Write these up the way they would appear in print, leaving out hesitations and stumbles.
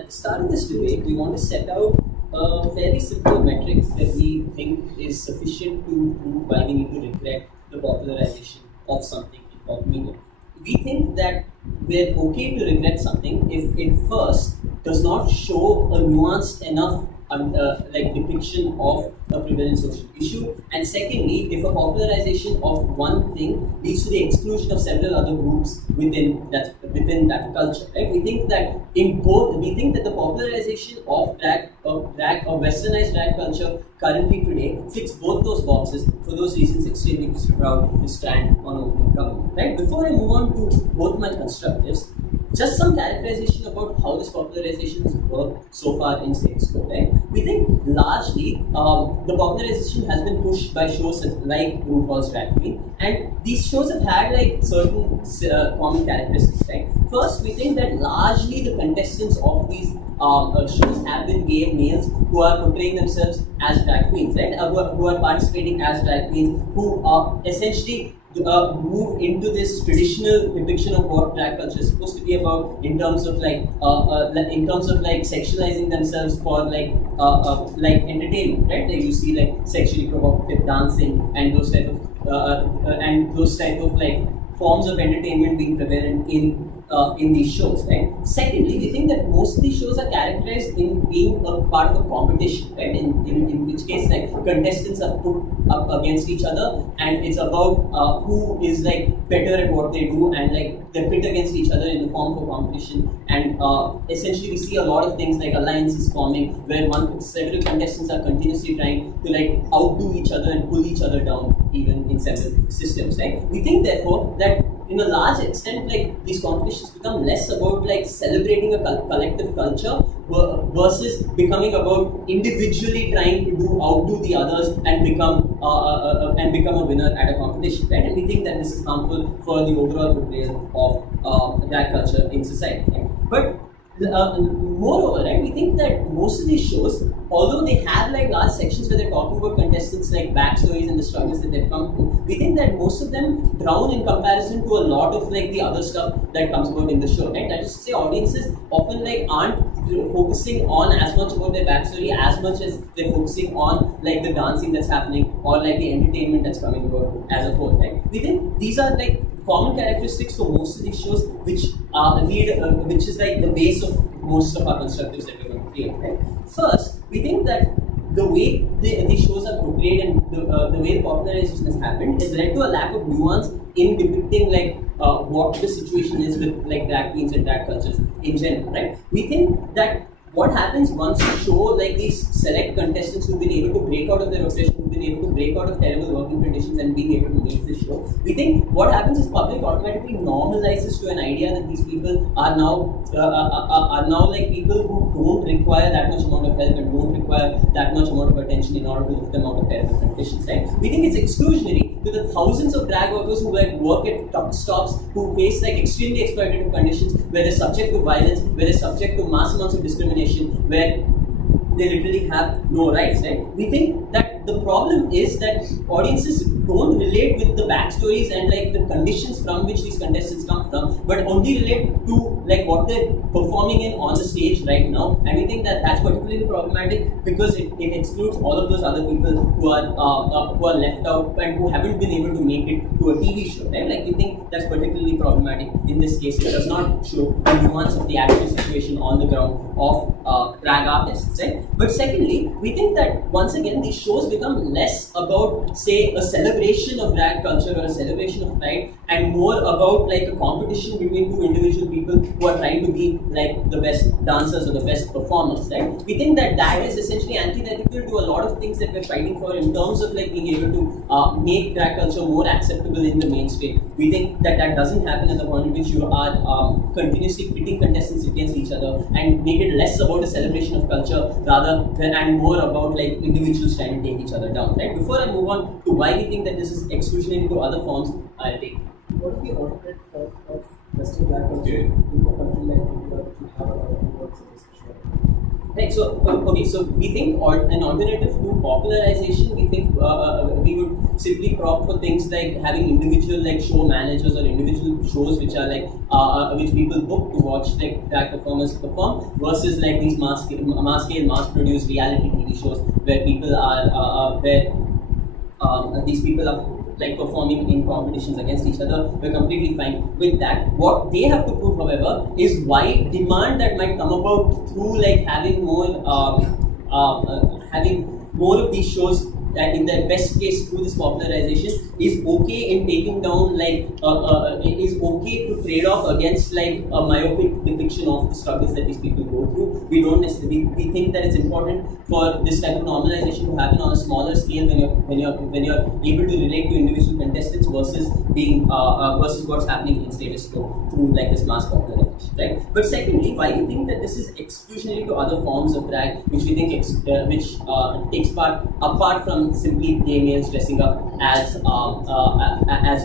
At the start of this debate, we want to set out a fairly simple metrics that we think is sufficient to prove why we need to regret the popularization of something in pop media. We think that we're okay to regret something if it first does not show a nuanced enough depiction of a prevalent social issue, and secondly, if a popularization of one thing leads to the exclusion of several other groups within that culture. Right? We think that the popularization of westernized drag culture currently today fits both those boxes. For those reasons, extremely proud to stand on open government. Right? Before I move on to both my constructives, just some characterization about how this popularization has worked so far in state school. Right? We think largely the popularization has been pushed by shows like RuPaul's Drag Queen, and these shows have had like certain common characteristics. Right? First, we think that largely the contestants of these shows have been gay males who are portraying themselves as drag queens, right? Who are participating as drag queens, who essentially move into this traditional depiction of what drag culture is supposed to be about in terms of sexualizing themselves for like entertainment, right? Like you see like sexually provocative dancing and those type of like forms of entertainment being prevalent in these shows, right? Secondly, we think that most of these shows are characterized in being a part of a competition, right? In which case, like contestants are put up against each other, and it's about who is like better at what they do, and like they're pit against each other in the form of a competition. And essentially, we see a lot of things like alliances forming, where several contestants are continuously trying to like outdo each other and pull each other down, even in several systems, right? We think therefore that in a large extent, like these competitions become less about like celebrating a collective culture versus becoming about individually trying to outdo the others and become a winner at a competition, right? And we think that this is harmful for the overall portrayal of drag culture in society. Right? But moreover, right, we think that most of these shows, although they have like large sections where they're talking about contestants like backstories and the struggles that they've come to, we think that most of them drown in comparison to a lot of like the other stuff that comes about in the show. Right? That is to say, audiences often like aren't focusing on as much about their backstory as much as they're focusing on like the dancing that's happening or like the entertainment that's coming about as a whole. Right? We think these are like common characteristics for most of these shows, which is like the base of most of our constructives that we're going to create. Right? First, we think that the way these shows are portrayed and the way the popularization has happened has led to a lack of nuance in depicting like what the situation is with like drag queens and drag cultures in general. Right? We think that what happens once you show like these select contestants who've been able to break out of their oppression, who've been able to break out of terrible working conditions and being able to make this show, we think what happens is public automatically normalizes to an idea that these people are now like people who don't require that much amount of help and don't require that much amount of attention in order to lift them out of terrible conditions. Right? We think it's exclusionary to the thousands of drag workers who like work at truck stops, who face like extremely exploitative conditions, where they're subject to violence, where they're subject to mass amounts of discrimination, where they literally have no rights, right? We think that the problem is that audiences don't relate with the backstories and like the conditions from which these contestants come from, but only relate to like what they're performing in on the stage right now. And we think that that's particularly problematic because it excludes all of those other people who are left out and who haven't been able to make it to a TV show, right? Like we think that's particularly problematic in this case. It does not show the nuance of the actual situation on the ground of drag artists, right? But secondly, we think that once again these shows become less about, say, a celebration of drag culture or a celebration of pride, and more about like a competition between two individual people who are trying to be like the best dancers or the best performers, right? We think that that is essentially antithetical to a lot of things that we're fighting for in terms of like being able to make drag culture more acceptable in the mainstream. We think that that doesn't happen at the point in which you are continuously pitting contestants against each other and make it less about a celebration of culture rather than and more about like individuals trying to take each other down. Right? Before I move on to why we think that this is exclusionary to other forms, I'll take. What is the alternate form of Western drag culture in a country like India to have a lot of works of this show? Right. So okay. So we think an alternative to popularization. We think we would simply prop for things like having individual like show managers or individual shows which are like which people book to watch like drag performers perform versus like these mass scale mass produced reality TV shows where people are where these people are like performing in competitions against each other. We're completely fine with that. What they have to prove, however, is why demand that might come about through like having more of these shows that in the best case through this popularization is okay in taking down like it is okay to trade off against like a myopic depiction of the struggles that these people go through. We don't necessarily we think that it's important for this type of normalization to happen on a smaller scale when you're able to relate to individual contestants versus being versus what's happening in status quo through like this mass popularization, right? But secondly, why we think that this is exclusionary to other forms of drag, which we think takes part apart from simply gay males dressing up as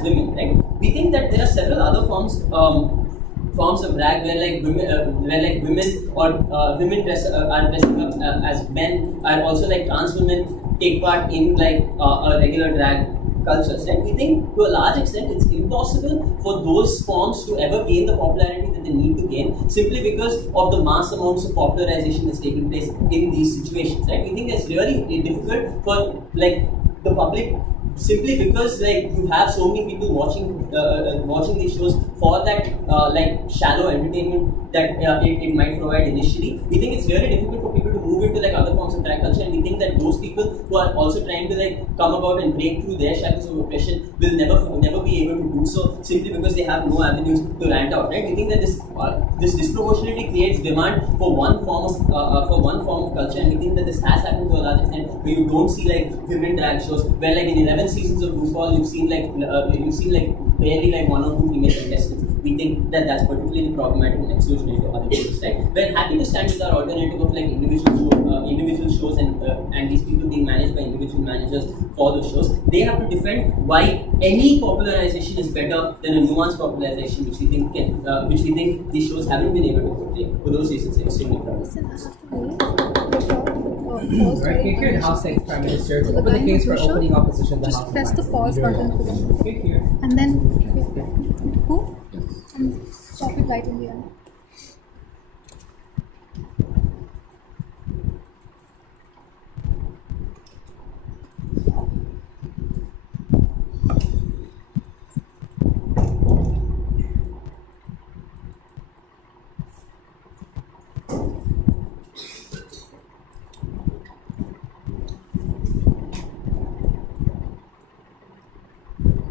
women, right? We think that there are several other forms of drag where women or women are dressing up as men, and also like trans women take part in like a regular drag cultures, right? We think to a large extent it's impossible for those forms to ever gain the popularity that they need to gain simply because of the mass amounts of popularization that's taking place in these situations, right? We think it's really difficult for like the public simply because like you have so many people watching these shows for that like shallow entertainment that it might provide initially. We think it's really difficult for people to move into like other forms of drag culture, and we think that those people who are also trying to like come about and break through their shackles of oppression will never be able to do so simply because they have no avenues to rant out, right? We think that this disproportionately creates demand for one form of culture, and we think that this has happened to a large extent where you don't see like women drag shows where like in 11 seasons of RuPaul you've seen barely like one or two female contestants. We think that that's particularly problematic and exclusionary to other groups, right? We're happy to stand with our alternative of like individual shows and these people being managed by individual managers for those shows. They have to defend why any popularization is better than a nuanced popularization, which we think these shows haven't been able to portray. For those reasons, I'm extremely proud. Right, click here the House Thanks Prime Minister to open the case for opening opposition to the House. Press the pause button for them. Click here. And then who? And stop it right in the end.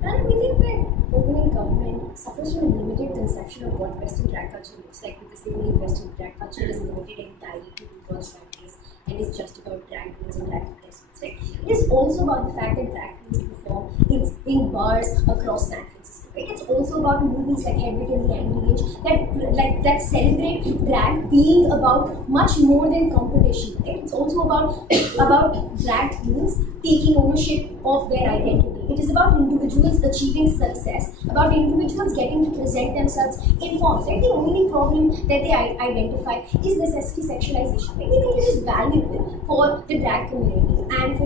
And we think that opening government suffers from a limited conception of what Western drag culture looks like, because they believe Western drag culture is limited entirely to people's families and is just about drag queens and drag contestants, right? It is also about the fact that drag queens perform in bars across San Francisco, right? It's also about movies like Hebbalalu and the Angry Inch that celebrate drag being about much more than competition, right? It's also about drag queens taking ownership of their identity. It is about individuals achieving success, about individuals getting to present themselves in forms, right? The only problem that they identify is necessity sexualization. Right? We think it is valuable for the drag community and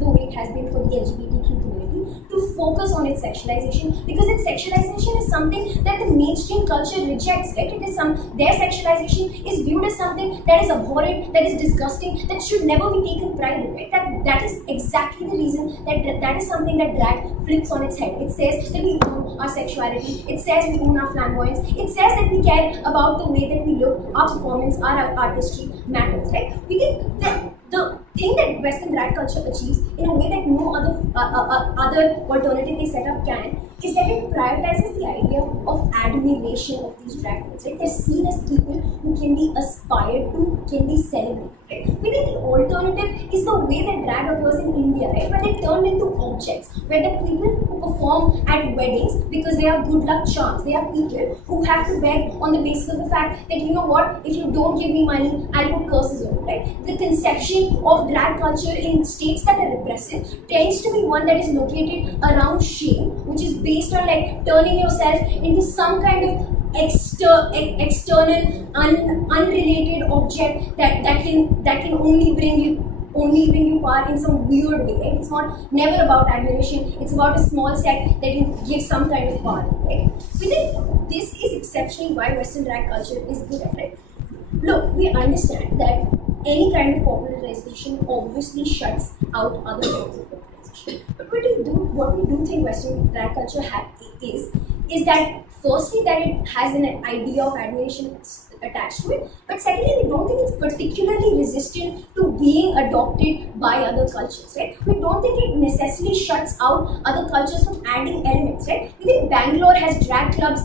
the way it has been for the LGBTQ community to focus on its sexualization, because its sexualization is something that the mainstream culture rejects, right? Their sexualization is viewed as something that is abhorrent, that is disgusting, that should never be taken pride in, right? That is exactly the reason that is something that drag flips on its head. It says that we own our sexuality, it says we own our flamboyance, it says that we care about the way that we look, our performance, our artistry matters, right? We think that the thing that Western drag culture achieves in a way that no other alternative they set up can is that it prioritizes the idea of admiration of these drag queens. Right? They're seen as people who can be aspired to, can be celebrated. Right? We think the alternative is the way that drag occurs in India, right? Where they turn into objects, where the people who perform at weddings because they are good luck charms. They are people who have to beg on the basis of the fact that, you know what, if you don't give me money, I'll put curses on you, right? The conception of drag culture in states that are repressive tends to be one that is located around shame, which is based on like turning yourself into some kind of external, unrelated object that can only bring you power in some weird way. Right? It's never about admiration. It's about a small set that can give some kind of power. Right? We think this is exceptionally why Western drag culture is good at it. Look, we understand that any kind of popularization obviously shuts out other forms of popularization. But what we do think Western drag culture is that firstly that it has an idea of admiration attached to it, but secondly we don't think it's particularly resistant to being adopted by other cultures, right? We don't think it necessarily shuts out other cultures from adding elements, right? We think Bangalore has drag clubs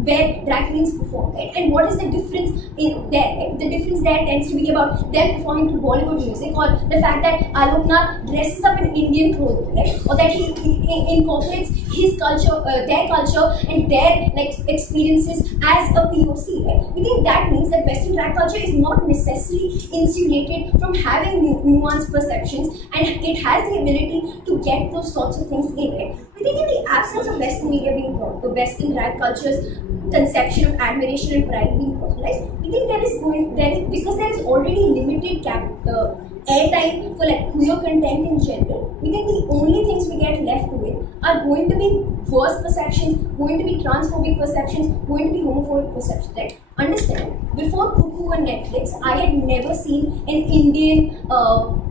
where drag queens perform, right? And what is the difference in there? Right? The difference there tends to be about them performing to Bollywood music, or the fact that Aloknath dresses up in Indian clothing, right? Or that he incorporates his culture, their culture, and their experiences as a POC, right? We think that means that Western drag culture is not necessarily insulated from having nuanced perceptions, and it has the ability to get those sorts of things in, right? We think in the absence of Western media being brought, the Western drag culture's conception of admiration and pride being popularized, we think because there is already limited airtime for queer content in general, we think the only things we get left with are going to be worse perceptions, going to be transphobic perceptions, going to be homophobic perceptions, right? Understand, before Cuckoo and Netflix, I had never seen an Indian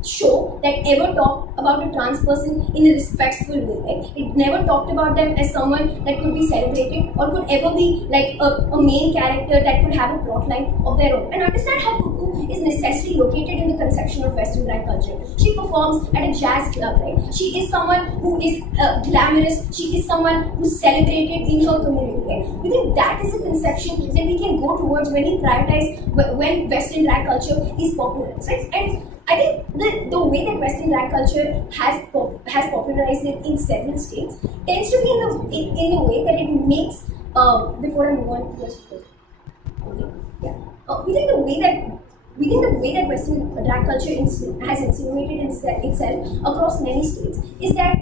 show that ever talked about a trans person in a respectful way, right? It never talked about them as someone that could be celebrated or could ever be a main character that could have a plot line of their own. And understand how Cuckoo is necessarily located in the conception of Western drag culture. She performs at a jazz club, right? She is someone who is glamorous. She is someone who's celebrated in her community, right? We think that is a conception that we can go towards when we prioritize when Western drag culture is popularized, right? And I think the way that Western drag culture has popularized it in several states tends to be in the way that it makes. Before I move on, yes, yeah. We think the way that Western drag culture has insinuated itself across many states is that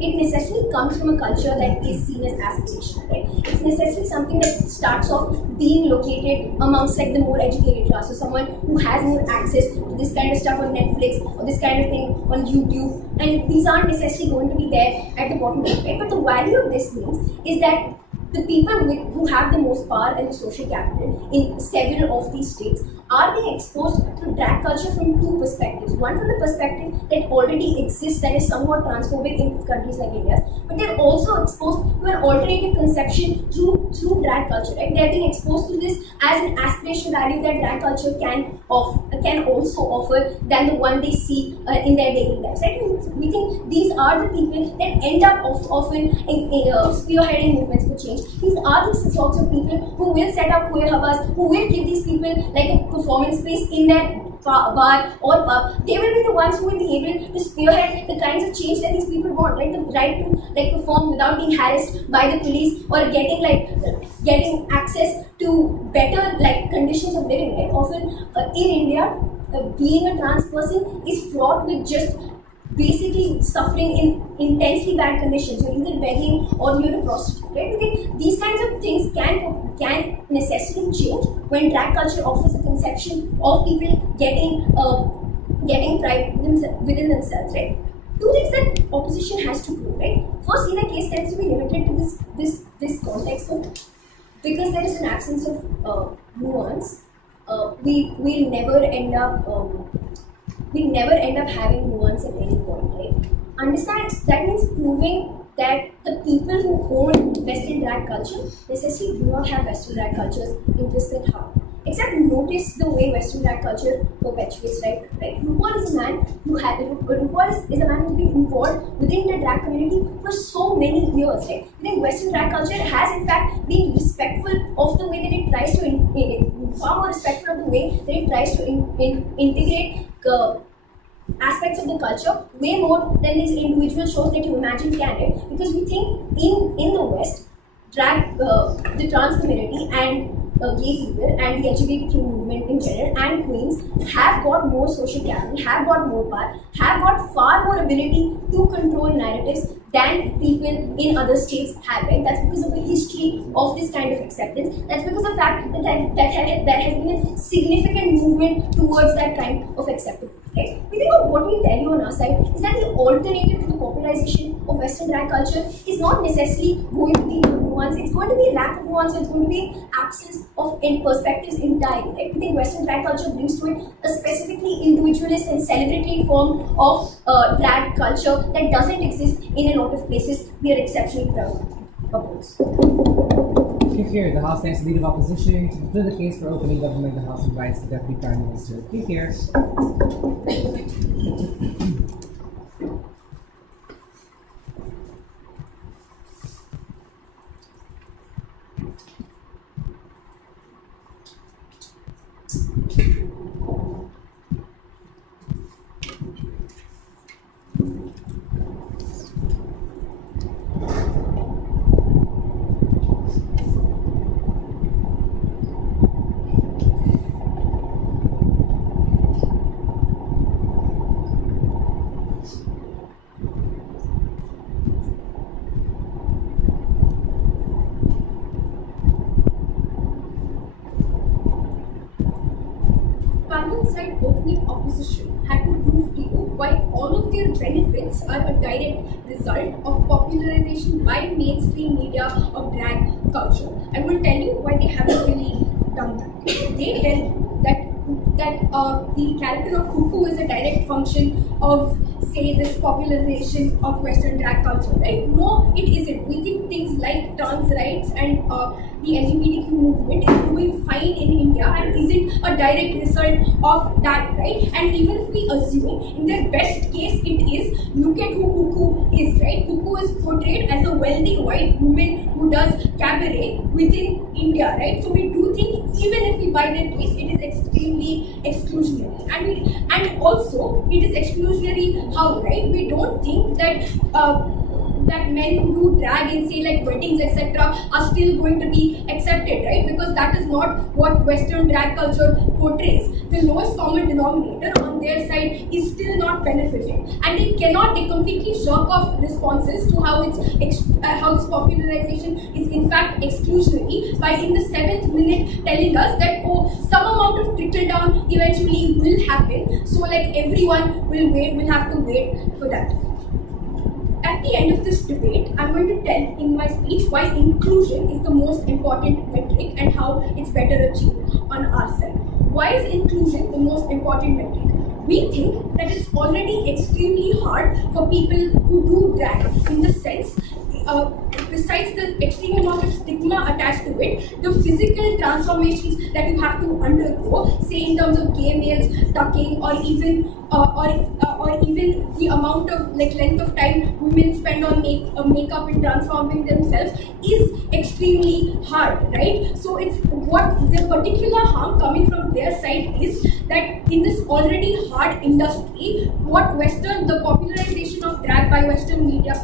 it necessarily comes from a culture that is seen as aspirational, right? It's necessarily something that starts off being located amongst the more educated class, so someone who has more access to this kind of stuff on Netflix or this kind of thing on YouTube, and these aren't necessarily going to be there at the bottom, right? But the value of this means is that the people who have the most power and the social capital in several of these states are being exposed to drag culture from two perspectives. One, from the perspective that already exists, that is somewhat transphobic in countries like India, but they're also exposed to an alternative conception through drag culture. Right? They're being exposed to this as an aspirational value that drag culture can also offer than the one they see in their daily lives. Right? We think these are the people that end up often in spearheading movements for change. These are the sorts of people who will set up queer hubbas, who will give these people a performance space in their bar or pub. They will be the ones who will be able to spearhead the kinds of change that these people want, right? The right to perform without being harassed by the police or getting access to better conditions of living, right? Often in India, being a trans person is fraught with just basically suffering in intensely bad conditions. You're either begging or you're a prostitute, right? We think these kinds of things can necessarily change when drag culture offers a conception of people getting pride within themselves, right? Two things that opposition has to prove, right? First, either case tends to be limited to this context of, because there is an absence of nuance. We'll never end up having nuance at any point, right? Understand, that means proving that the people who own Western drag culture necessarily do not have Western drag culture's implicit heart. Except notice the way Western drag culture perpetuates, right? RuPaul is a man who's been involved within the drag community for so many years, right? I think Western drag culture has in fact been respectful of the way that it tries to far more respectful of the way that it tries to integrate aspects of the culture way more than these individual shows that you imagine can, right? Because we think in the West, drag the trans community and gay people and the LGBTQ movement in general and queens have got more social capital, have got more power, have got far more ability to control narratives than people in other states have, right? That's because of the history of this kind of acceptance. That's because of the fact that there has been a significant movement towards that kind of acceptance. Right? We think of what we tell you on our side is that the alternative to the popularization of Western drag culture is not necessarily going to be nuance. It's going to be lack of nuance. It's going to be absence of perspectives entirely. Right? We think Western drag culture brings to it a specifically individualist and celebratory form of drag culture that doesn't exist in a lot of places we are exceptionally proud of. Here, the House thanks the Leader of Opposition to conclude the case for opening government. The House invites the Deputy Prime Minister. Here. Side opening opposition had to prove to you why all of their benefits are a direct result of popularization by mainstream media of drag culture. I will tell you why they haven't really done that. They tell you that the character of cuckoo is a direct function of, say, this popularization of Western drag culture, right? No, it isn't. We think things like trans rights and the LGBTQ movement is doing fine in India and isn't a direct result of that, right? And even if we assume in their best case it is, look at who Cuckoo is, right? Cuckoo is portrayed as a wealthy white woman who does cabaret within India, right? So we do think even if we buy their case, it is extremely exclusionary. And also it is exclusionary how, right? We don't think that that men who do drag in, say, like weddings, etc., are still going to be accepted, right? Because that is not what Western drag culture portrays. The lowest common denominator on their side is still not benefiting, and they completely shirk off responses to how how this popularization is in fact exclusionary by in the 7th minute telling us that, oh, some amount of trickle down eventually will happen, so like everyone will have to wait for that. At the end of this debate, I'm going to tell in my speech why inclusion is the most important metric and how it's better achieved on our side. Why is inclusion the most important metric? We think that it's already extremely hard for people who do drag, in the sense, besides the extreme amount of stigma attached to it, the physical transformations that you have to undergo, say in terms of gay males tucking, or even the amount of length of time women spend on makeup and transforming themselves, is extremely hard, right? So it's what the particular harm coming from their side is that in this already hard industry, the popularization of drag by Western media,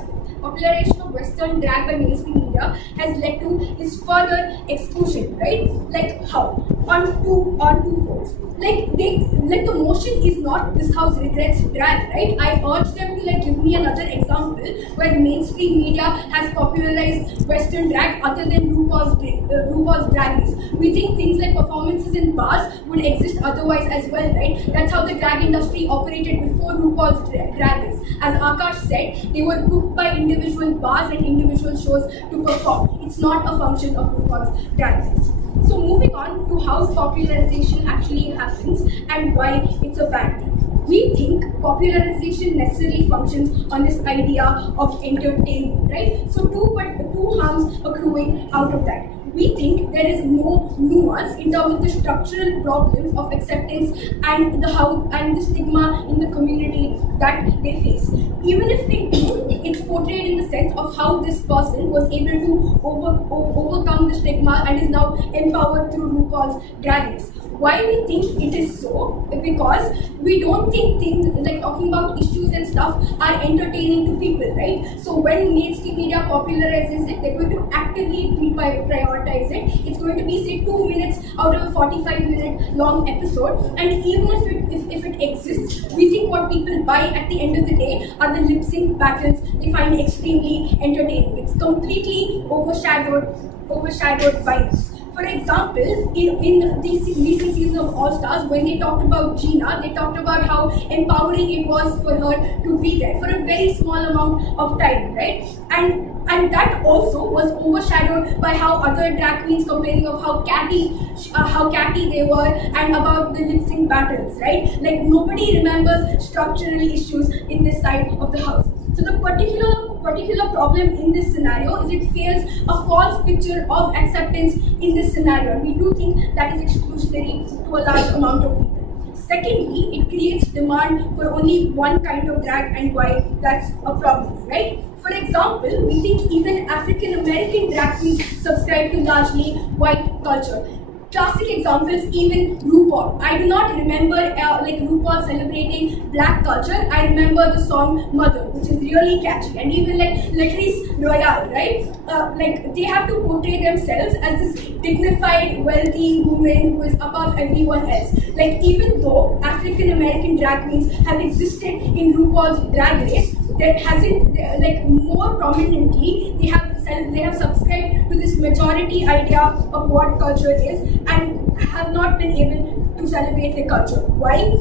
popularization of Western drag by mainstream media has led to is further exclusion, right? Like how? On two folds. Like the motion is not this house regrets drag, right? I urge them to give me another example where mainstream media has popularized Western drag other than RuPaul's Drag Race. We think things like performances in bars would exist otherwise as well, right? That's how the drag industry operated before RuPaul's Drag Race. As Akash said, they were booked by individual bars and individual shows to perform. It's not a function of RuPaul's Drag Race. So moving on to how popularization actually happens and why it's a bad thing. We think popularization necessarily functions on this idea of entertainment, right? So two harms accruing out of that. We think there is no nuance in terms of the structural problems of acceptance and the stigma in the community that they face. Even if they do, it's portrayed in the sense of how this person was able to overcome the stigma and is now empowered through RuPaul's Drag Race. Why we think it is so? Because we don't think things like talking about issues and stuff are entertaining to people, right? So when mainstream media popularizes it, they're going to actively prioritize prioritize it. It's going to be say 2 minutes out of a 45-minute long episode, and even if it exists, we think what people buy at the end of the day are the lip sync battles they find extremely entertaining. It's completely overshadowed by this. For example, in this recent season of All Stars, when they talked about Gina, they talked about how empowering it was for her to be there for a very small amount of time, right? And that also was overshadowed by how other drag queens complaining of how catty they were and about the lip sync battles, right? Like nobody remembers structural issues in this side of the house. So the particular problem in this scenario is it fails a false picture of acceptance in this scenario. And we do think that is exclusionary to a large amount of people. Secondly, it creates demand for only one kind of drag, and why that's a problem, right? For example, we think even African American drag queens subscribe to largely white culture. Classic examples, even RuPaul. I do not remember like RuPaul celebrating black culture. I remember the song Mother, which is really catchy, and even like Latrice Royale, right? Like they have to portray themselves as this dignified, wealthy woman who is above everyone else. Like even though African American drag queens have existed in RuPaul's Drag Race, there hasn't like more prominently they have subscribed to this majority idea of what culture is and have not been able to celebrate the culture. Why?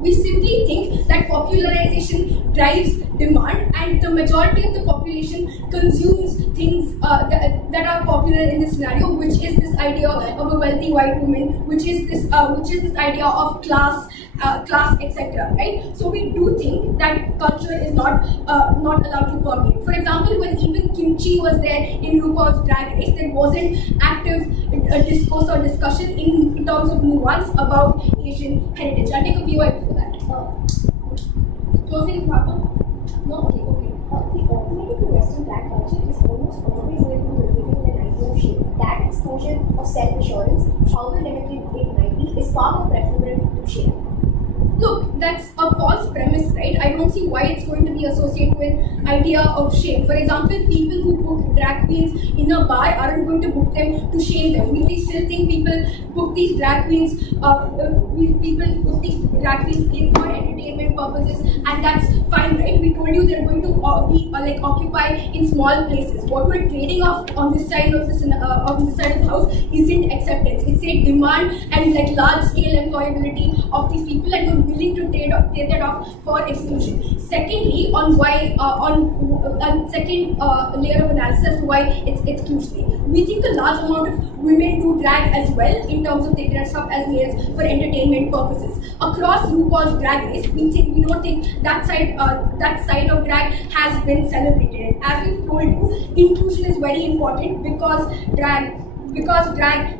We simply think that popularization drives demand, and the majority of the population consumes things that are popular in this scenario, which is this idea of a wealthy white woman, which is this idea of class, etc. Right? So we do think that culture is not allowed to permeate. For example, when even kimchi was there in RuPaul's Drag Race, there wasn't active discourse or discussion in terms of nuance about Asian heritage. I'll take a POI before that. Closing problem? No, okay. The alternative to Western drag culture is almost always going to be located in an idea of shape. That exposure of self-assurance, however limited it might be, is far more preferable to shape. Look, that's a false premise, right? I don't see why it's going to be associated with idea of shame. For example, people who book drag queens in a bar aren't going to book them to shame them. We still think people book these drag queens, for entertainment purposes, and that's fine, right? We told you they're going to be occupy in small places. What we're trading off on this side of the house isn't acceptance. It's a demand and like large scale employability of these people, and we're willing to trade that off for exclusion. Secondly, on why second layer of analysis as to why it's exclusionary. We think a large amount of women do drag as well in terms of they dress up as males for entertainment purposes. Across RuPaul's Drag Race, we don't think that side of drag has been celebrated. As we've told you, inclusion is very important because drag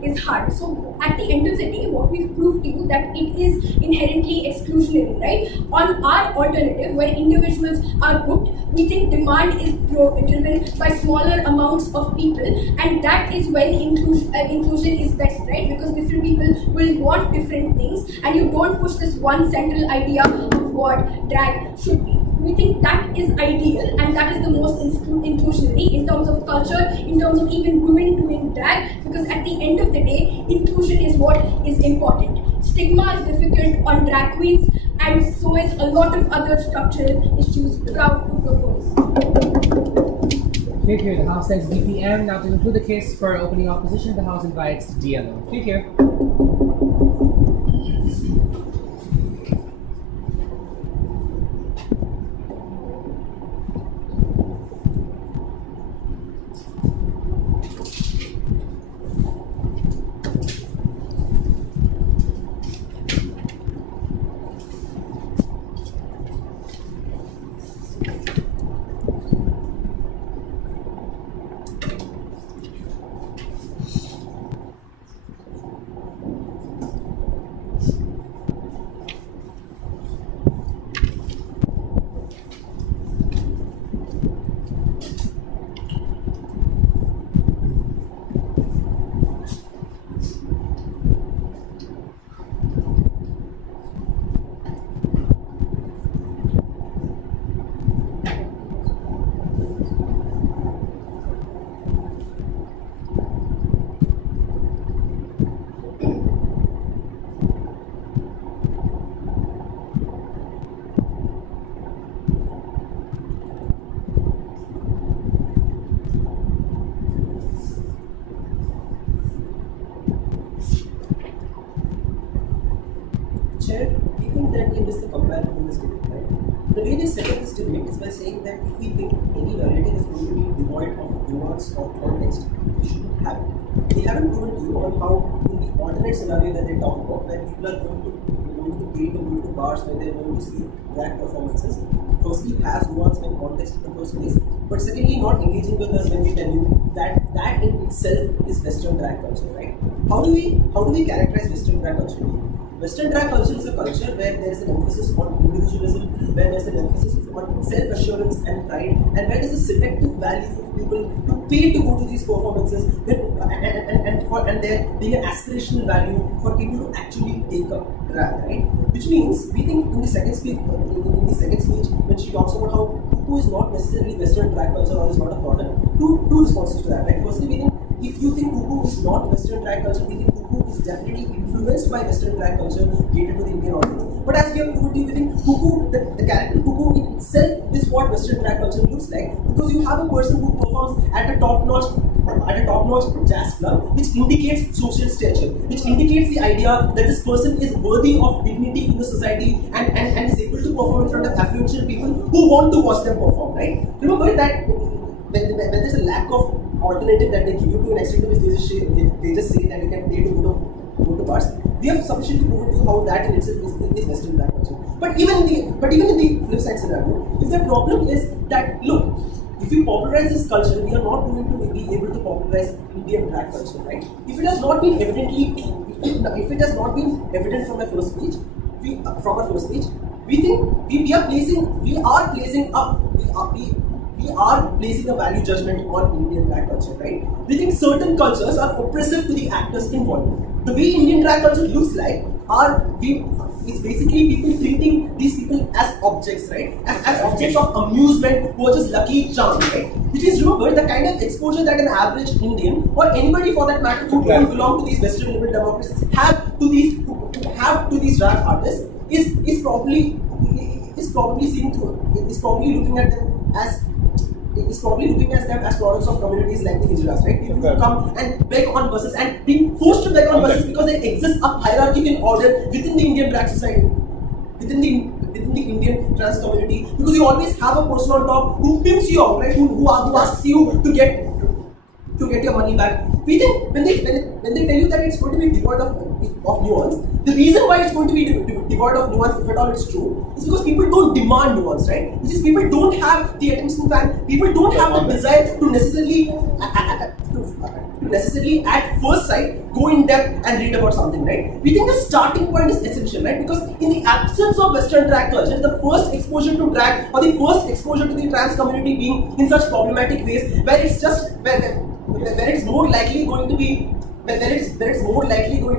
is hard. So at the end of the day, what we've proved to you that it is inherently exclusionary, right? On our alternative, where individuals are booked, we think demand is driven by smaller amounts of people, and that is when inclusion is best, right? Because different people will want different things, and you don't push this one central idea of what drag should be. We think that is ideal, and that is the most inclusionary in terms of culture, in terms of even women doing drag, because at the end of the day, inclusion is what is important. Stigma is difficult on drag queens, and so is a lot of other structural issues proud to propose. Clear here, the House says BPM. Now to conclude the case for opening opposition, the House invites DLO. Clear here. Chair, we think that we missed the comparison in this debate, right? The way they set up this debate is by saying that if we think any narrative is going to be devoid of nuance or context, we shouldn't have it. They haven't proven to you on how, in the alternate scenario that they talk about, where people are going to pay to go to bars where they're going to see drag performances, firstly has nuance and context in the first place, but secondly not engaging with us when we tell you that that in itself is Western drag culture, right? How do we characterize Western drag culture? Western drag culture is a culture where there is an emphasis on individualism, where there is an emphasis on self-assurance and pride, and where there is a selective value for people to pay to go to these performances, and there being an aspirational value for people to actually take up drag, right? Which means we think in the second speech, when she talks about how cuckoo is not necessarily Western drag culture or is not a product, two responses to that, right? Firstly, we think if you think cuckoo is not Western drag culture, we think cuckoo is definitely influenced by Western drag culture catered to the Indian audience. But as we have proved, we think cuckoo, the character cuckoo in itself is what Western drag culture looks like, because you have a person who performs at a top-notch jazz club, which indicates social stature, which indicates the idea that this person is worthy of dignity in the society and is able to perform in front of affluential people who want to watch them perform, right? Remember that when there's a lack of alternative that they give you to an extent to which they just say that you can pay to go to bars, we have sufficiently proven to you how that in itself is Western drag culture. But even in the flip side scenario, if the problem is that, look, if we popularize this culture, we are not going to be able to popularize Indian drag culture, right? If it has not been evident from our first speech, we think we are placing a value judgment on Indian drag culture, right? We think certain cultures are oppressive to the actors involved. The way Indian drag culture looks like it's basically people treating these people as objects, right? As objects of amusement who are just lucky charms, right? Which is, remember, the kind of exposure that an average Indian or anybody for that matter who don't belong to these Western liberal democracies have to these drag artists is probably looking at them as products of communities like the Hijras, right? People who come and beg on buses and being forced to beg on buses because there exists a hierarchical order within the Indian drag society, within the Indian trans community, because you always have a person on top who pimps you out, right? Who asks you to get your money back. We think when they tell you that it's going to be devoid of nuance, the reason why it's going to be devoid of nuance, if at all it's true, is because people don't demand nuance, right? Which is, people don't have the attention span, people don't have the desire to necessarily at first sight go in depth and read about something, right? We think the starting point is essential, right? Because in the absence of Western drag culture, the first exposure to drag or the first exposure to the trans community being in such problematic ways, where it's more likely going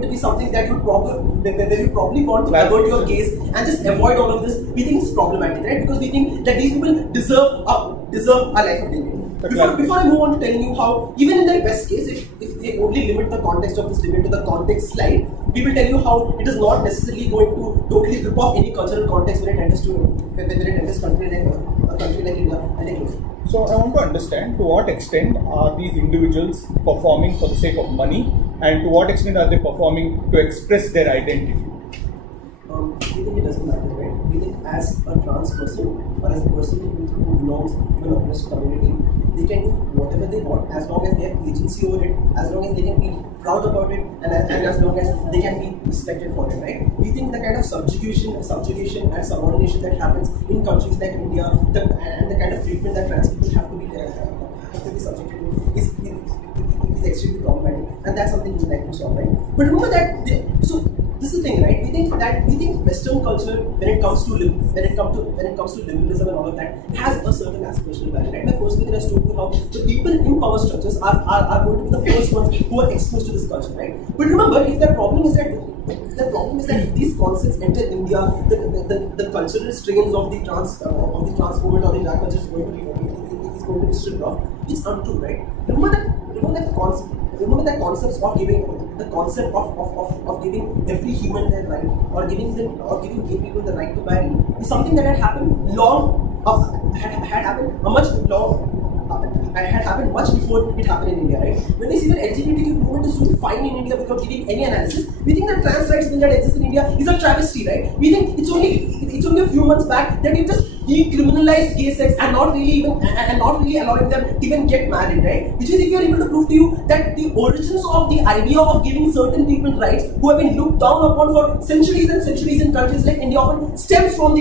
to be something that you probably want to avert your case and just avoid all of this. We think it's problematic, right? Because we think that these people deserve a life of dignity. Before I move on to telling you how, even in the best case, if they only limit the context of this debate to the context slide, we will tell you how it is not necessarily going to totally rip off any cultural context when it enters a country like India and like Russia. So I want to understand, to what extent are these individuals performing for the sake of money, and to what extent are they performing to express their identity? We think it doesn't matter, right? We think as a trans person or as a person who belongs to an oppressed community, they can do whatever they want as long as they have agency over it, as long as they can be proud about it, and as long as they can be respected for it, right? We think the kind of subjugation and subordination that happens in countries like India, and the kind of treatment that trans people have to be subjected to is extremely problematic, and that's something we like to solve, right? But remember that this is the thing, right? We think Western culture, when it comes to liberalism and all of that, has a certain aspirational value, right? My first speaker has told you how the people in power structures are going to be the first ones who are exposed to this culture, right? But remember, if the problem is that these concepts enter India, the cultural strains of the trans movement or the drag culture is going to be stripped off. It's untrue, right? Remember that concept of giving every human their right, or giving gay people the right to marry, is something that had happened had happened much before it happened in India, right? When we see that LGBTQ movement is doing fine in India without giving any analysis, we think that trans rights bill that exists in India is a travesty, right? We think it's only a few months back that we just decriminalized gay sex and not really allowing them to even get married, right? Which is if we are able to prove to you that the origins of the idea of giving certain people rights who have been looked down upon for centuries and centuries in countries like India often stems from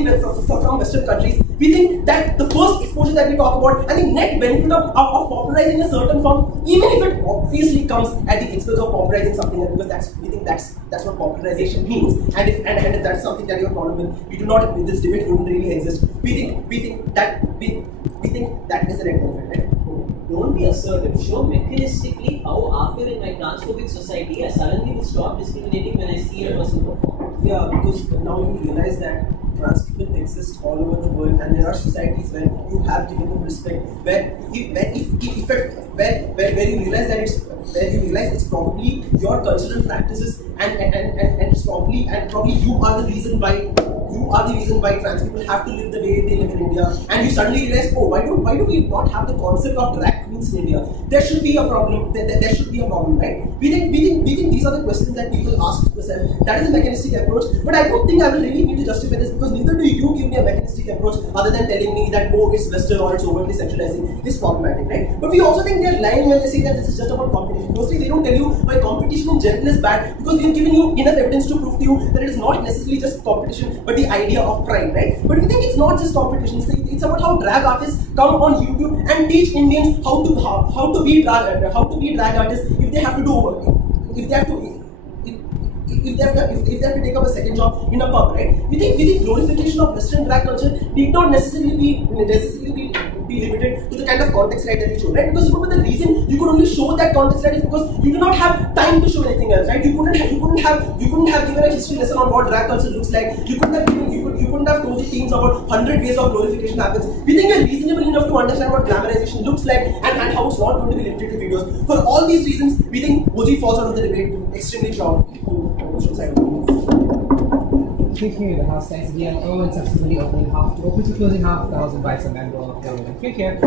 Western countries. We think that the first exposure that we talk about and the net benefit of popularizing a certain form, even if it obviously comes at the expense of popularizing something, because we think that's what popularization means. And if that's something that you're problem with, we do not. This debate wouldn't really exist. We think that is a net benefit, right? Don't be assertive. Show mechanistically how after in my transphobic society I suddenly will stop discriminating when I see a person perform. Yeah, because now you realize that trans people exist all over the world, and there are societies where you have given them respect. Where you realize that it's probably your cultural practices and it's probably you are the reason why trans people have to live the way they live in India, and you suddenly realize, oh, why do we not have the concept of drag queens in India? There should be a problem. There should be a problem, right? We think these are the questions that people ask themselves. That is a mechanistic approach, but I don't think I will really need to justify this, because neither do you give me a mechanistic approach other than telling me that it's Western or it's overtly sexualizing. It's problematic, right? But we also think they're lying when they say that this is just about competition. Firstly, they don't tell you why competition in general is bad, because we've given you enough evidence to prove to you that it is not necessarily just competition, but the idea of pride, right? But we think it's not just competition. It's about how drag artists come on YouTube and teach Indians how to be drag artists if they have to take up a second job in a pub, right? We think glorification of Western drag culture need not necessarily be limited to the kind of context right that you showed, right? Because remember the reason you could only show that context right is because you do not have time to show anything else, right? You couldn't have given a history lesson on what drag culture looks like. You couldn't have told the teens about 100 ways of glorification happens. We think we're reasonable enough to understand what glamorization looks like and how it's not going to be limited to videos. For all these reasons, we think OG falls out of the debate extremely proud. Here, the House stands again, and subsequently open to closing half. The House invites a member of Parliament. Here.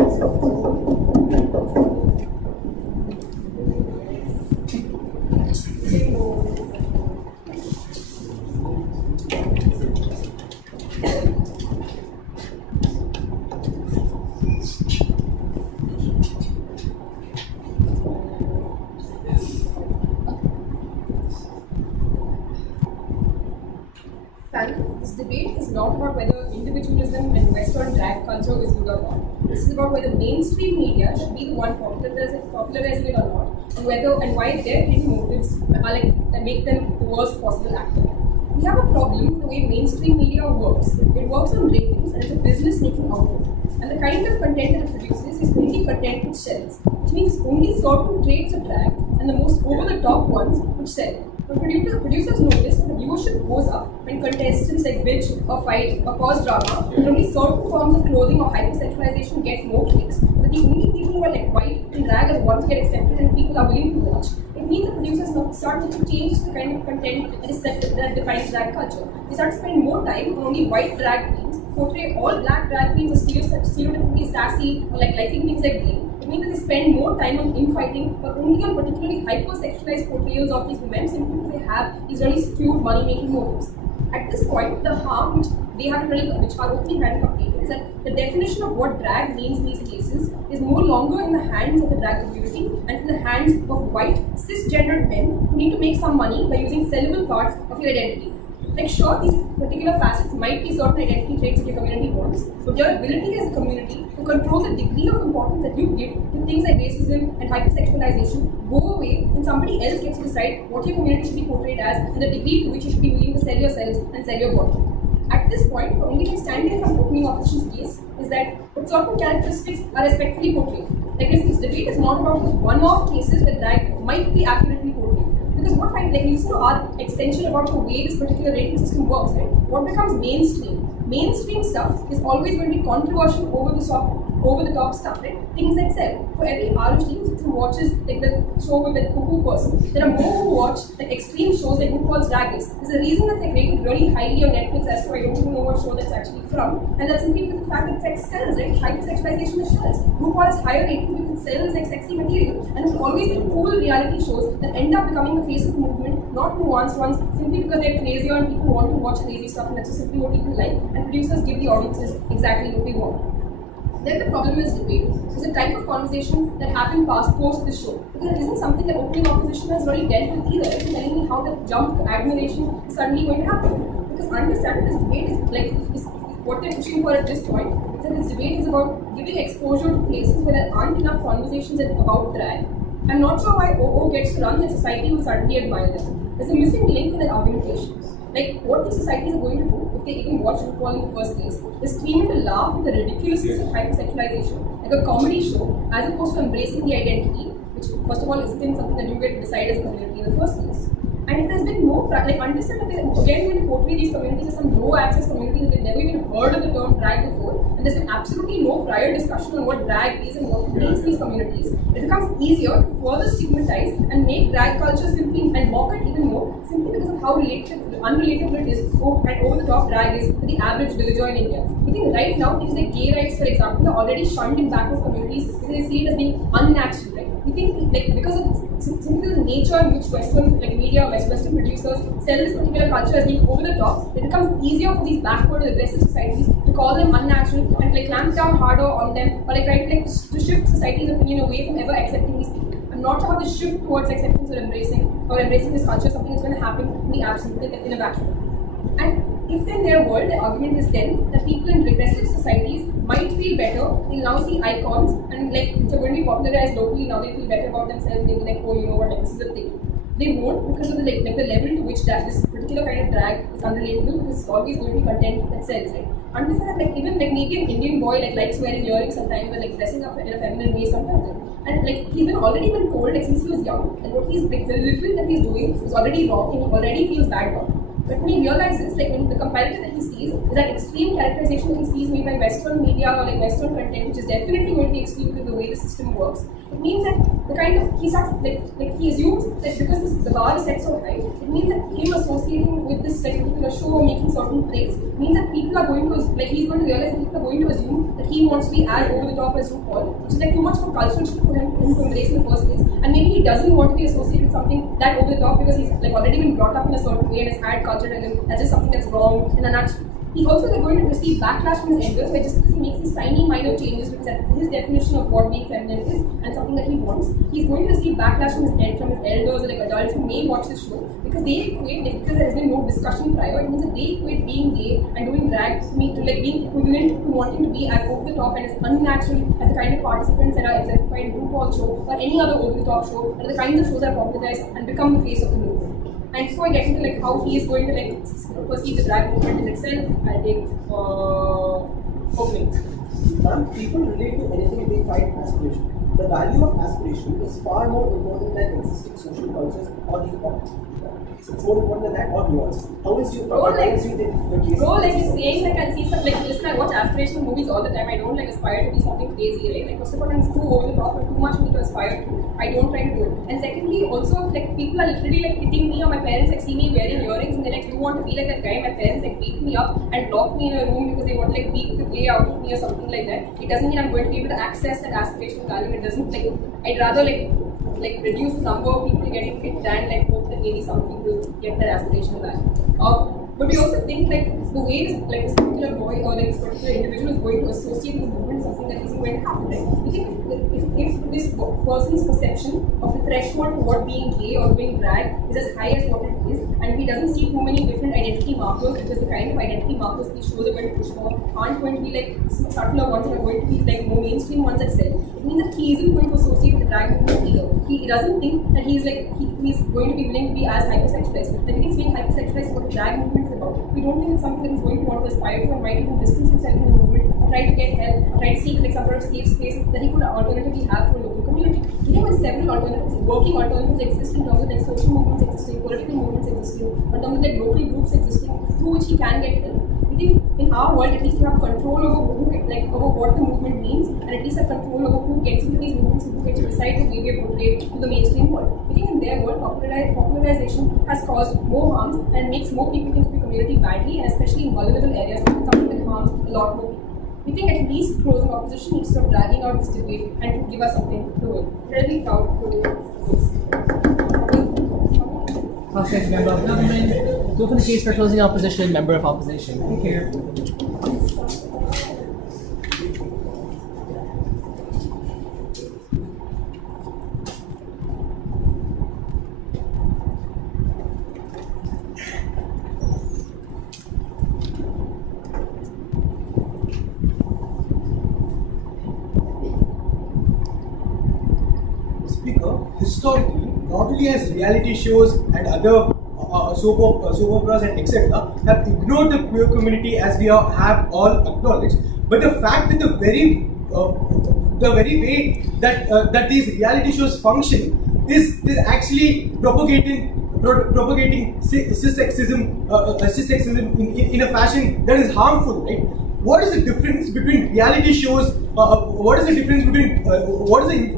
This debate is not about whether individualism and Western drag culture is good or not. This is about whether mainstream media should be the one popularizing it or not, and why their hidden motives are make them the worst possible actor. We have a problem with the way mainstream media works. It works on ratings and it's a business-making output. And the kind of content that it produces is only content which sells, which means only certain traits of drag and the most over-the-top ones which sell. When producers notice that the viewership goes up when contestants like bitch or fight or cause drama, and only certain forms of clothing or hypersexualization get more clicks, that the only people who are like white and drag are the ones who get accepted and people are willing to watch. It means the producers start to change the kind of content that defines drag culture. They start to spend more time on only white drag queens, portray all black drag queens as stereotypically sassy or liking things like gay. It means that they spend more time on infighting or only on particularly hypersexualized portrayals of these women simply because they have these really skewed money-making motives. At this point, the harm which our opening hand completed is that the definition of what drag means in these cases is no longer in the hands of the drag community and in the hands of white, cisgendered men who need to make some money by using sellable parts of your identity. Like, sure, these particular facets might be certain identity traits that your community wants, but your ability as a community to control the degree of importance that you give to things like racism and hypersexualization go away when somebody else gets to decide what your community should be portrayed as and the degree to which you should be willing to sell yourselves and sell your body. At this point, the only thing standing from opening opposition's case is that certain characteristics are respectfully portrayed. Like, this debate is not about those one-off cases where drag might be accurately portrayed. Because what listen to our extension about the way this particular rating system works, right? What becomes mainstream? Mainstream stuff is always going to be controversial over the soft. over-the-top stuff, right? Things that sell. For every ROG who sits and watches like the show with that cuckoo person, there are more who watch like extreme shows like RuPaul's Drag Race. There's a reason that's like rated really highly on Netflix as to I don't even know what show that's actually from, and that's simply because the fact that sex sells, right? Hypersexualization that sells. RuPaul is higher rated because it sells like sexy material, and it's always been cool reality shows that end up becoming the face of the movement, not nuanced ones, simply because they're crazier and people want to watch crazy stuff, and that's just simply what people like, and producers give the audiences exactly what they want. Then the problem is debate. It's a type of conversation that happened post this show. Because it isn't something that opening opposition has really dealt with either. It's telling me how the jump to admiration is suddenly going to happen. Because understanding this debate is what they're pushing for at this point. Is that this debate is about giving exposure to places where there aren't enough conversations about drag. I'm not sure why OO gets to run that society will suddenly admire them. There's a missing link in that argumentation. Like, what these societies are going to do, if they even watch RuPaul in the first place, is scream to laugh at the ridiculousness of hypersexualization, like a comedy show, as opposed to embracing the identity, which, first of all, isn't something that you get to decide as a community in the first place. And if there's been no, like, understand that they're again going to portray these communities as some low-access community that they've never even heard of the term drag before, and there's been absolutely no prior discussion on what drag is and what it means in these communities, it becomes easier to further stigmatize and make drag culture simply and mock it even more, simply because of how unrelatable it is and over-the-top drag is to the average villager in India. We think right now things like gay rights, for example, are already shunned in backward communities because they see it as being unnatural, right? We think like because of simply the nature in which Western like media, Western producers sell this particular culture as being over the top, it becomes easier for these backward aggressive societies to call them unnatural and like clamp down harder on them or like try to to shift society's opinion away from ever accepting these people. I'm not sure how the shift towards acceptance or embracing this culture is something that's going to happen in the absolute, like in a vacuum. And if in their world the argument is then that people in regressive societies might feel better, they'll now see icons and like which are going to be popularized locally, now they feel better about themselves, they'll be like, oh, you know what, like, this is a thing. They won't because of the like the level to which this particular kind of drag is unrelatable because it's always going to be content that sells, right? Understand that like even like maybe an Indian boy like likes wearing earrings sometimes or like dressing up in a feminine way sometimes. And like he's already been told like since he was young that what he's like the little that he's doing is already wrong and he already feels bad about it. But when he realizes, like when the comparative that he sees is that extreme characterization that he sees made by Western media or like Western content, which is definitely going to be extreme with the way the system works, it means that the kind of he starts like he assumes that because the bar is set so high, it means that him associating with this particular show or making certain plays means that people are going to like he's going to realize that people are going to assume that he wants to be as over the top as RuPaul, which is like too much of a cultural shift for him to embrace in the first place. And maybe he doesn't want to be associated with something that over the top because he's like already been brought up in a certain way and has had culture and that's just something that's wrong and unnatural. He's also like, going to receive backlash from his elders, where just because he makes these tiny minor changes because that's his definition of what being feminine is and something that he wants, he's going to receive backlash from his elders or like adults who may watch this show because they equate like, because there has been no discussion prior, it means that they equate being gay and doing drag to like being equivalent to wanting to be as over the top and as unnatural as the kind of participants that are exemplified in RuPaul show or any other over the top show or the kinds of shows that are popularized and become the face of the movement. And before I get into like how he is going to like perceive the drag movement in itself, I'll take openings. People relate to anything they find aspiration. The value of aspiration is far more important than existing social cultures or the it's more important than that or nuance. How is your Bro, like you're saying like I see some like listen, I watch aspirational movies all the time. I don't like aspire to be something crazy, right? Like first of all, it's too over the top and too much for me to aspire to. I don't try to do it. And secondly, also like people are literally like hitting me or my parents like see me wearing earrings and they're like, you want to be like that guy? My parents like beat me up and lock me in a room because they want to like beat the way out of me or something like that. It doesn't mean I'm going to be able to access that aspirational value. It doesn't like I'd rather like reduce the number of people getting hit than like hope that maybe some people get that aspirational value. But we also think like the way this particular boy or like this particular individual is going to associate with the movement is something that isn't going to happen. Right? We think if this person's perception of the threshold for what being gay or doing drag is as high as what it is, and if he doesn't see too many different identity markers, because the kind of identity markers these shows are going to push for aren't going to be like subtler ones that are going to be like more mainstream ones that sell. It means that he isn't going to associate with the drag movement either. He doesn't think that he's going to be willing to be as hypersexualized. Like he thinks being hypersexualized is what the drag movement is about. We don't think it's something that he's going to want to aspire to and might even distance himself from the movement or try to get help or try to seek like some sort of safe space that he could alternatively have for a local community. Today when several alternatives, working alternatives exist in terms of like social movements existing, political movements existing, in terms of like local groups existing through which he can get help. We I think in our world, at least you have control over over what the movement means, and at least have control over who gets into these movements and who gets to decide the way we are portrayed to the mainstream world. I think in their world, popularization has caused more harms and makes more people into the community badly, and especially in vulnerable areas, something that harms a lot more people. We think at least pros and opposition needs to stop dragging out this debate and to give us something to win. Really proud to do this. House State Member of Government, to open the case for closing opposition, Member of Opposition. Thank you. Historically, not only has reality shows and other soap operas and etc. have ignored the queer community as we have all acknowledged, but the fact that the very way that these reality shows function is actually propagating cissexism in a fashion that is harmful, right? What is the difference between reality shows? What is the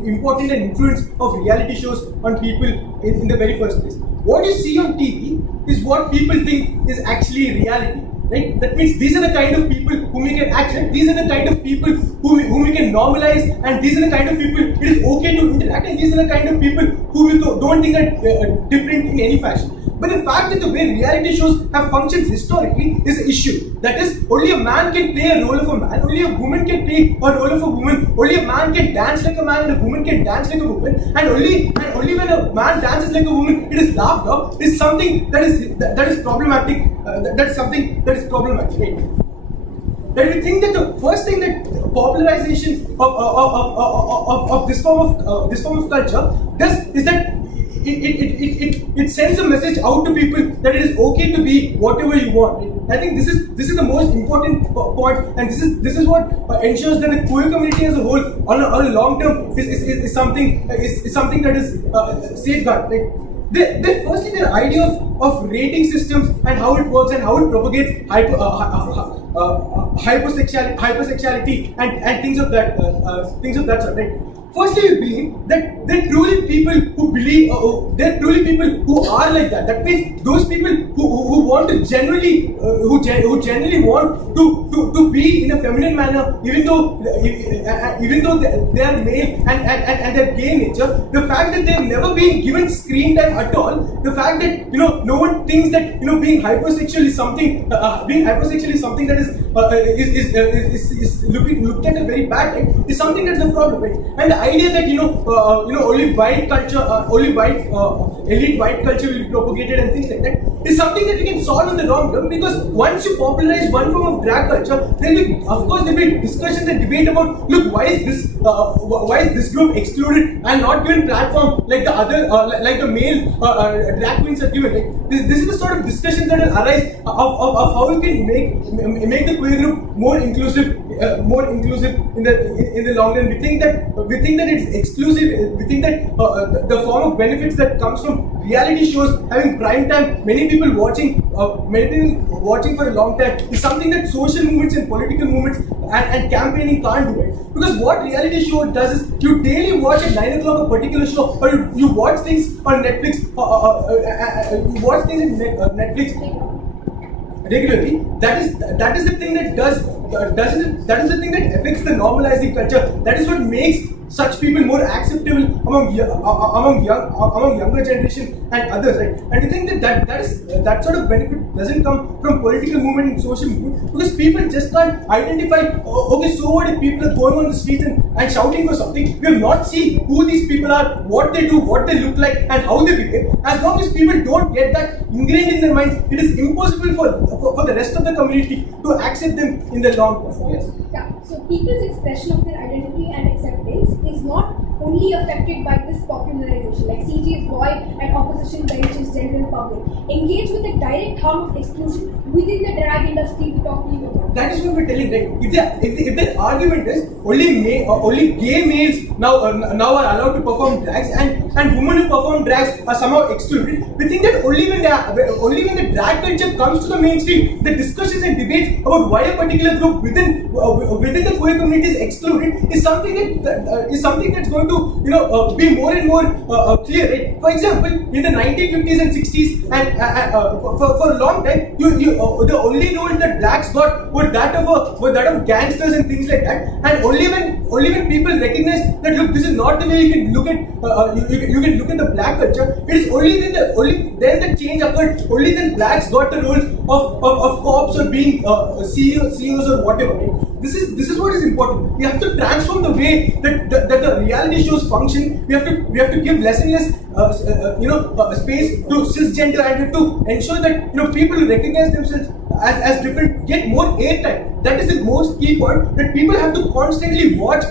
important and influence of reality shows on people in the very first place? What you see on TV is what people think is actually reality, right? That means these are the kind of people whom we can accept. These are the kind of people whom we can normalize, and these are the kind of people it is okay to interact. And these are the kind of people who we don't think are different in any fashion. But the fact that the way reality shows have functioned historically is an issue. That is, only a man can play a role of a man, only a woman can play a role of a woman, only a man can dance like a man and a woman can dance like a woman, and only when a man dances like a woman, it is laughed off, is something that is problematic. That is something that is problematic. Right? That we think that the first thing that popularization of this form of culture does is that it sends a message out to people that it is okay to be whatever you want. I think this is the most important point, and this is what ensures that the queer community as a whole on a long term is something that is safeguarded. Right? Firstly, the idea of rating systems and how it works and how it propagates hypersexuality and things of that sort. Right? Firstly, we believe that there are truly people who believe, there are truly people who are like that. That means those people who want to generally want to be in a feminine manner, even though they are male and their gay nature. The fact that they have never been given screen time at all. The fact that no one thinks that being hypersexual is something that is looked at a very bad, right? Is something that's a problem, right? And the idea that only white culture, elite white culture will be propagated and things like that is something that we can solve in the long term, because once you popularize one form of drag culture, then there will be discussions and debate about, look, why is this group excluded and not given platform like the other like the male drag queens are given. Right? This is the sort of discussion that will arise of how we can make the queer group more inclusive in the long run. We think that it's exclusive. We think that the form of benefits that comes from reality shows having prime time, many people watching for a long time, is something that social movements and political movements and campaigning can't do. Right? Because what reality show does is you daily watch at 9 o'clock a particular show, or you watch things on Netflix. You watch things on Netflix regularly. That is the thing that that is the thing that affects the normalizing culture. That is what makes such people more acceptable among younger generation and others, right? And we think that sort of benefit doesn't come from political movement and social movement, because people just can't identify. Okay, so what if people are going on the streets and shouting for something? We have not seen who these people are, what they do, what they look like, and how they behave. As long as people don't get that ingrained in their minds, it is impossible for the rest of the community to accept them in the long term. Yes. Yeah. So people's expression of their identity and acceptance is not only affected by this popularization, like CG is boy and opposition bench is general public, engage with the direct harm of exclusion within the drag industry we talking about. That is what we're telling, right? If the argument is only gay males now are allowed to perform drags and women who perform drags are somehow excluded, we think that only when the drag culture comes to the mainstream, the discussions and debates about why a particular group within the queer community is excluded is something that's going to be more and more clear, right? For example, in the 1950s and 60s and for a long time, the only roles that blacks got were that of gangsters and things like that, and only when people recognized that, look, this is not the way you can look at you can look at the black culture, it is only then the change occurred. Only then blacks got the roles of cops or being CEOs or whatever, right? This is what is important. We have to transform the way that the reality shows function. We have to give less and less space to cisgender, and we have to ensure that people recognize themselves as different get more airtime. That is the most key point, that people have to constantly watch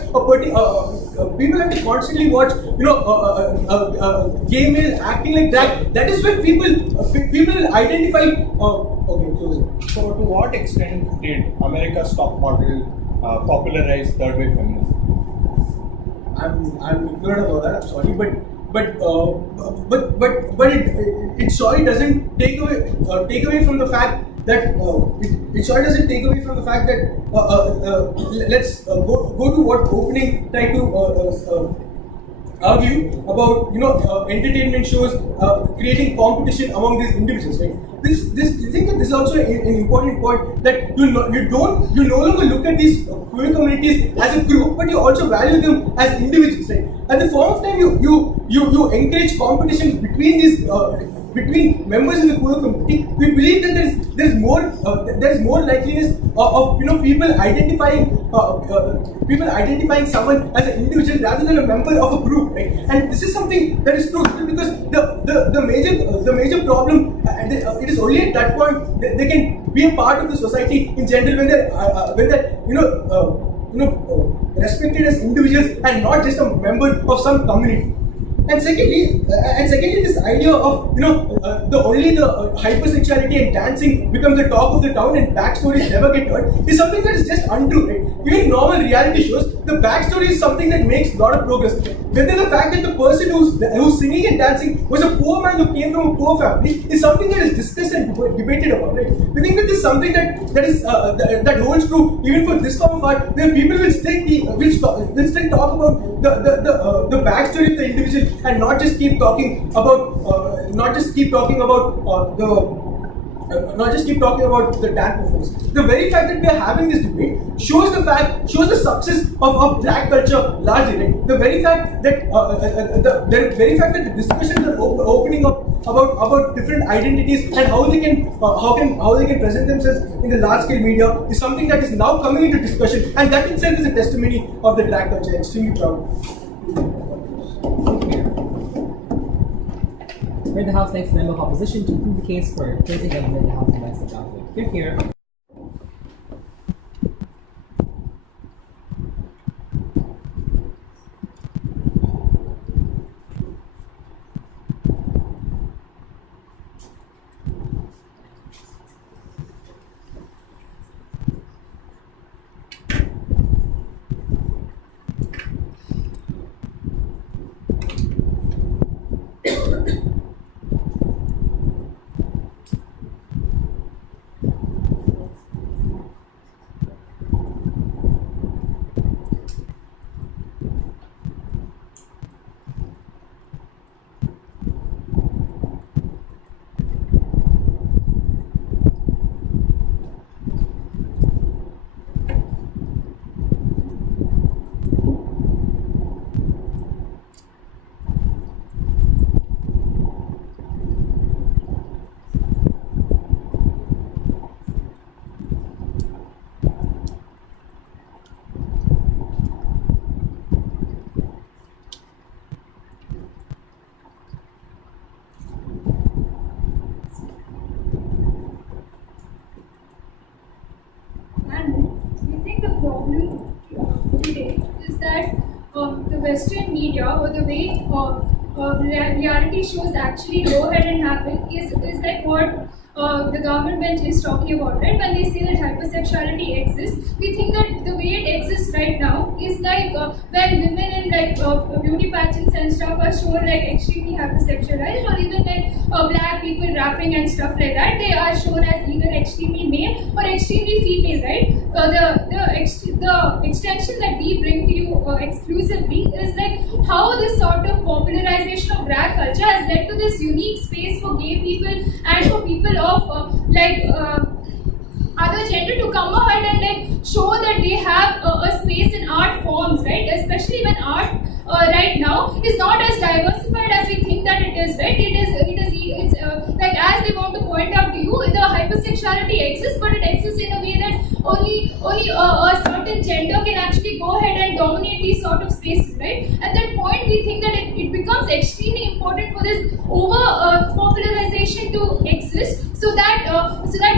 gay male acting like that. That is when people identify. Okay, close it. So, to what extent did America's top model popularize third wave feminism? I'm ignorant about that. I'm sorry, but it surely doesn't take away from the fact that it surely doesn't take away from the fact that let's go to what opening tried to argue about entertainment shows creating competition among these individuals, right? I think that this is also an important point, that you no longer look at these queer communities as a group, but you also value them as individuals, right? At the form of time, you encourage competition between these between members in the queer community. We believe that there is more likeliness of people identifying someone as an individual rather than a member of a group, right? And this is something that is true, because the major problem, it is only at that point that they can be a part of the society in general when they're respected as individuals and not just a member of some community. And secondly, this idea of the hypersexuality and dancing becomes the talk of the town and backstories never get heard is something that is just untrue, right? Even in normal reality shows, the backstory is something that makes a lot of progress. Whether the fact that the person who's singing and dancing was a poor man who came from a poor family is something that is discussed and debated about, right? We think that this is something that holds true even for this form of art, where people will still talk about the backstory of the individual and not just keep talking about the dance performance. The very fact that we are having this debate shows the success of drag culture largely, right? The very fact that the discussions are opening up about different identities and how they can present themselves in the large scale media is something that is now coming into discussion, and that itself is a testimony of the drag culture. Extremely proud. Where the House thanks the member of opposition to prove the case for placing government in the House invites the conflict. Here. Western media or the way reality shows actually go ahead and happen is like what the government bench is talking about, right? When they say that hypersexuality exists, we think that the way it exists right now is like when women in like beauty pageants and stuff are shown like extremely hypersexualized, or even like black people rapping and stuff like that, they are shown as either extremely male or extremely female, right? The extension that we bring to you exclusively is like how this sort of popularization of drag culture has led to this unique space for gay people and for people of other gender to come ahead and like show that they have a space in art forms, right? Especially when art right now is not as diversified as we think that it is, right? It's like as they want to point out to you, the hypersexuality exists, but it exists in a way that only a certain gender can actually go ahead and dominate these sort of spaces, right? At that point, we think that it becomes extremely important for this popularization to exist, so that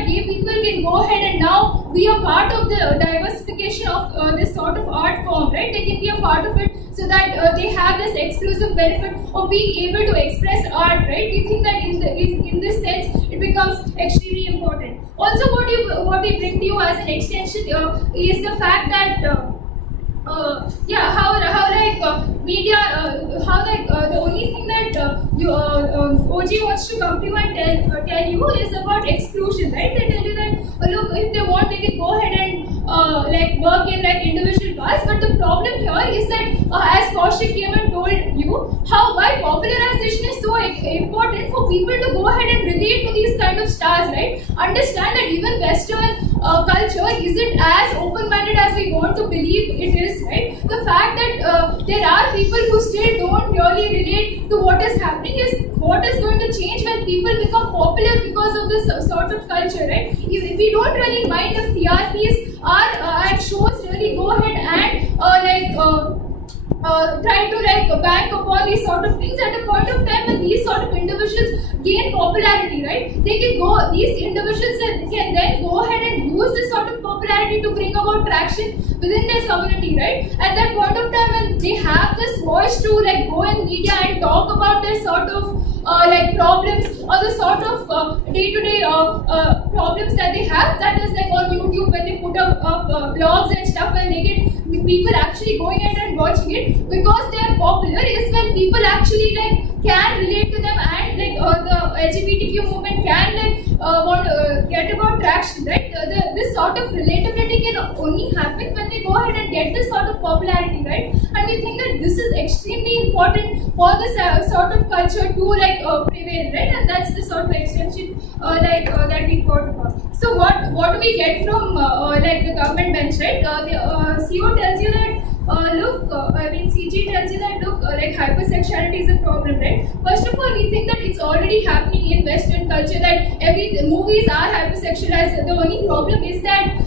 gay people can go ahead and now be a part of the diversification of this sort of art form, right? They can be a part of it, so that they have this exclusive benefit of being able to express art, right? We think that in this sense it becomes extremely important. Also, what we bring to you as an extension is the fact that the only thing that OG wants to come to you and tell you is about exclusion, right? They tell you that look, if they want, they can go ahead and work in like individual paths. But the problem here is that as Kaushik came and told you, why popularization is so important for people to go ahead and relate to these kind of stars, right? Understand that even Western culture isn't as open-minded as we want to believe it is, right? The fact that there are people who still don't really relate to what is happening is what is going to change when people become popular because of this sort of culture, right? If we don't really mind if TRPs and shows really go ahead and try to bank upon these sort of things at a point of time when these sort of individuals gain popularity, right? These individuals can then go ahead and use this sort of popularity to bring about traction within their community, right? At that point of time when they have this voice to go in media and talk about their sort of problems or the sort of day-to-day problems that they have, that is on YouTube when they put up blogs and stuff and they get people actually going ahead and watching it because they are popular, is when people actually can relate to them and the LGBTQ movement can get about traction, right? This sort of relatability can only happen when they go ahead and get this sort of popularity, right? And we think that this is extremely important for this sort of culture to prevail, right? And that's the sort of extension that we thought about. So what do we get from the government bench, right? The CO tells you that CG tells you that hypersexuality is a problem, right? First of all, we think that it's already happening in Western culture that movies are hypersexualized. The only problem is that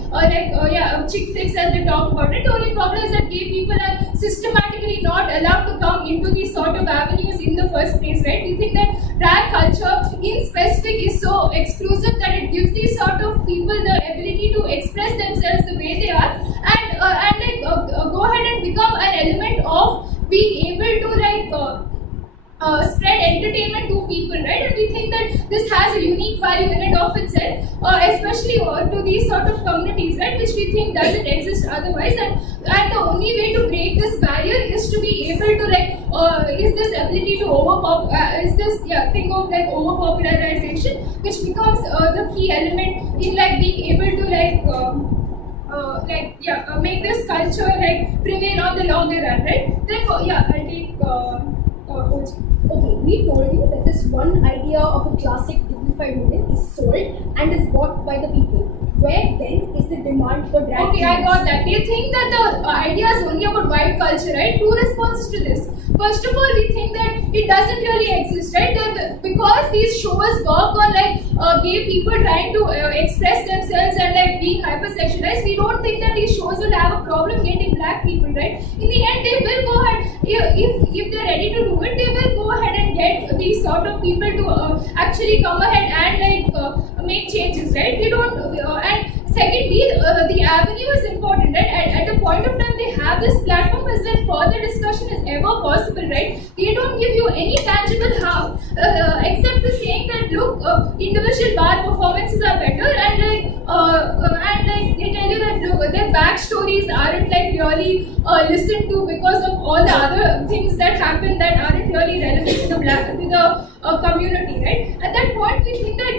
chick flicks as they talk about it. The only problem is that gay people are systematically not allowed to come into these sort of avenues in the first place, right? We think that drag culture in specific is so exclusive that it gives these sort of people the ability to express themselves the way they are and go ahead and become an element of being able to spread entertainment to people, right? And we think that this has a unique value in and of itself, especially to these sort of communities, right? Which we think doesn't exist otherwise. And the only way to break this barrier is to be able to is this ability to thing of overpopularization, which becomes the key element in being able to make this culture prevail on the longer run, right? Then I'll take Okay, we told you that this one idea of a classic dignified woman is sold and is bought by the people. Where then is the demand for drag queens? Okay, I got that. They think that the idea is only about white culture, right? Two responses to this. First of all, we think that it doesn't really exist, right? Because these shows work on gay people trying to express themselves and being hypersexualized, we don't think that these shows will have a problem getting black people, right? In the end, they will go ahead, if they're ready to do it, they will go ahead and get these sort of people to actually come ahead and make changes, right? We don't, and Secondly, the avenue is important, right? At the point of time they have this platform is when further discussion is ever possible, right? They don't give you any tangible harm except the saying that look, individual bar performances are better, and like they tell you that look, their backstories aren't like really listened to because of all the other things that happen that aren't really relevant to the community, right? At that point, we think that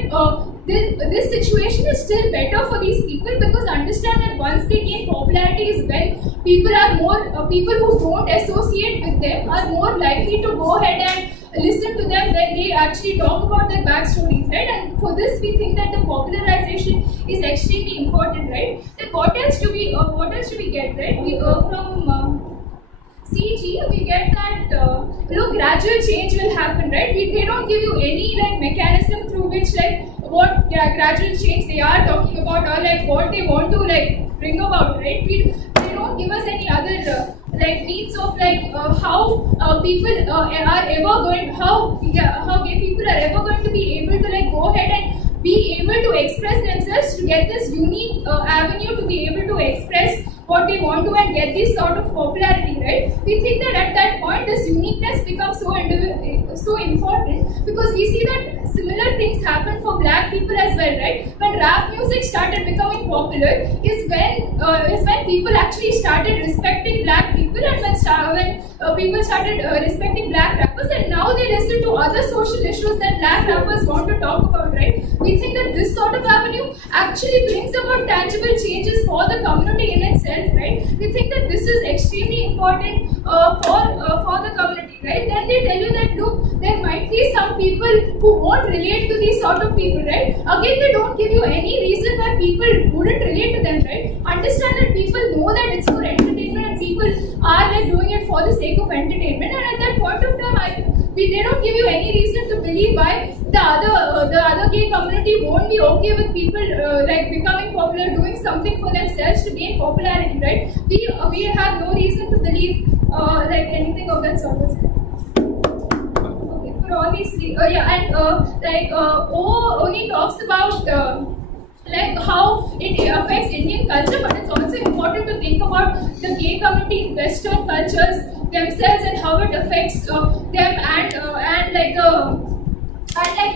this situation is still better for these people because understand that once they gain popularity is when people are more people who don't associate with them are more likely to go ahead and listen to them when they actually talk about their backstories, right? And for this, we think that the popularization is extremely important, right? Then what else do we get, right? We from CG, we get that gradual change will happen, right? They don't give you any like mechanism through which like what gradual change they are talking about or like what they want to like bring about, right? They don't give us any other like means of like how people are ever going how gay people are ever going to be able to like go ahead and be able to express themselves to get this unique avenue to be able to express what they want to and get this sort of popularity, right? We think that at that point this uniqueness becomes so important because we see that similar things happen for black people as well, right? When rap music started becoming popular is when people actually started respecting black people and when people started respecting black rappers and now they listen to other social issues that black rappers want to talk about, right? We think that this sort of avenue actually brings about tangible changes for the community in itself, right? We think that this is extremely important for the community, right? Then they tell you that look, there might be some people who won't relate to these sort of people, right? Again, they don't give you any reason why people wouldn't relate to them, right? Understand that people know that it's for entertainment and people are like doing it for the sake of entertainment, and at that point of time, they don't give you any reason to believe why the other gay community won't be okay with people like becoming popular, doing something for themselves to gain popularity, right? We have no reason to believe like anything of that sort. Okay, for all these three, only talks about like how it affects Indian culture, but it's also important to think about the gay community in Western cultures themselves and how it affects them and like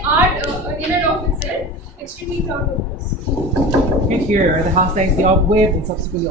art in and of itself. Extremely proud of this. And here are the hashtags they all with and subsequently